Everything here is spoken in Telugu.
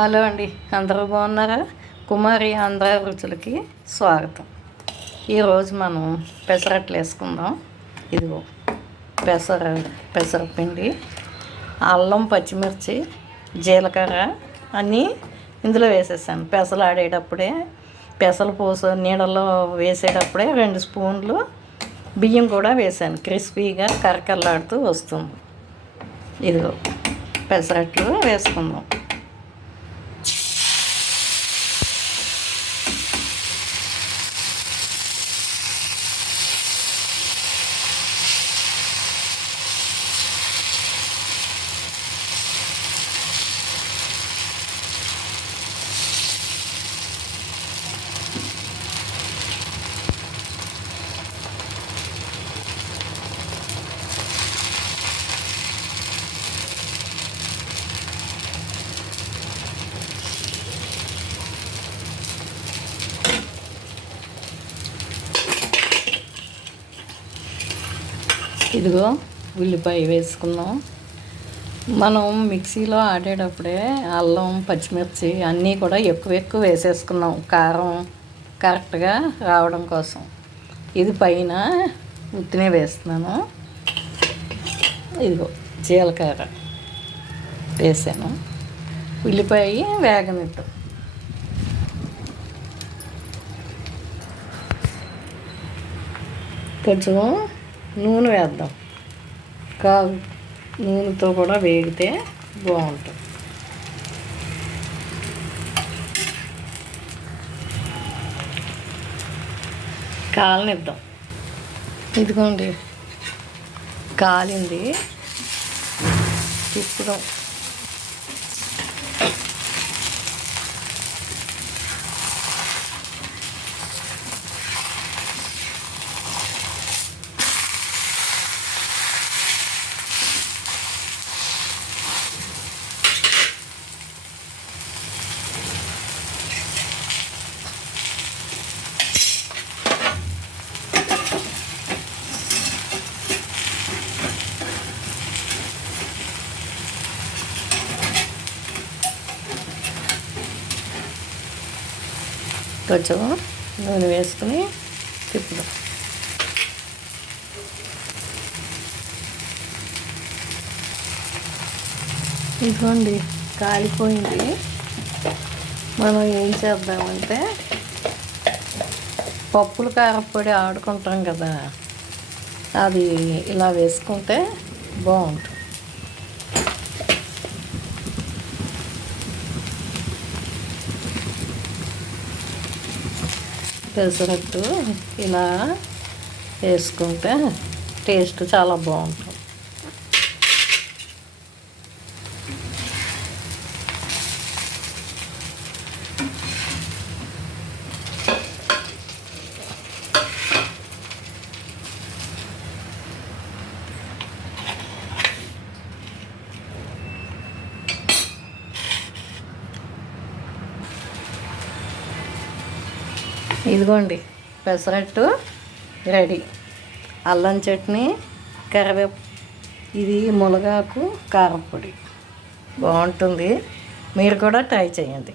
హలో అండి, అందరూ బాగున్నారా? కుమారి ఆంధ్ర రుచులకి స్వాగతం. ఈరోజు మనం పెసరట్లు వేసుకుందాం. ఇదిగో పెసరపిండి, అల్లం, పచ్చిమిర్చి, జీలకర్ర అన్నీ ఇందులో వేసేసాను. పెసలు ఆడేటప్పుడే పెసలు నీళ్ళలో వేసేటప్పుడే 2 స్పూన్లు బియ్యం కూడా వేసాను. క్రిస్పీగా కరకరలాడుతూ వస్తుంది. ఇదిగో పెసరట్లు వేసుకుందాం. ఇదిగో ఉల్లిపాయ వేసుకుందాం. మనం మిక్సీలో ఆడేటప్పుడే అల్లం, పచ్చిమిర్చి అన్నీ కూడా ఎక్కువ వేసేసుకున్నాం, కారం కరెక్ట్గా రావడం కోసం. ఇది పైన ఉత్తినే వేస్తున్నాను. ఇదిగో జీలకర్ర వేసాను. ఉల్లిపాయ వేగనిద్దాం. కొంచెం నూనె వేద్దాం. నూనెతో కూడా వేగితే బాగుంటుంది. కాలనిద్దాం. ఇదిగోండి కాలింది, తిప్పుదాం. కొంచెం నూనె వేసుకుని తిప్పుదాం. ఇదిగోండి కాలిపోయింది. మనం ఏం చేద్దామంటే పప్పుల కారపొడి ఆడుకుంటాం కదా, అది ఇలా వేసుకుంటే బాగుంటుంది. పెసరట్టు ఇలా వేసుకుంటే టేస్ట్ చాలా బాగుంటుంది. ఇదిగోండి పెసరట్టు రెడీ. అల్లం చట్నీ, కరివేపు, ఇది మునగాకు కారపొడి బాగుంటుంది. మీరు కూడా ట్రై చేయండి.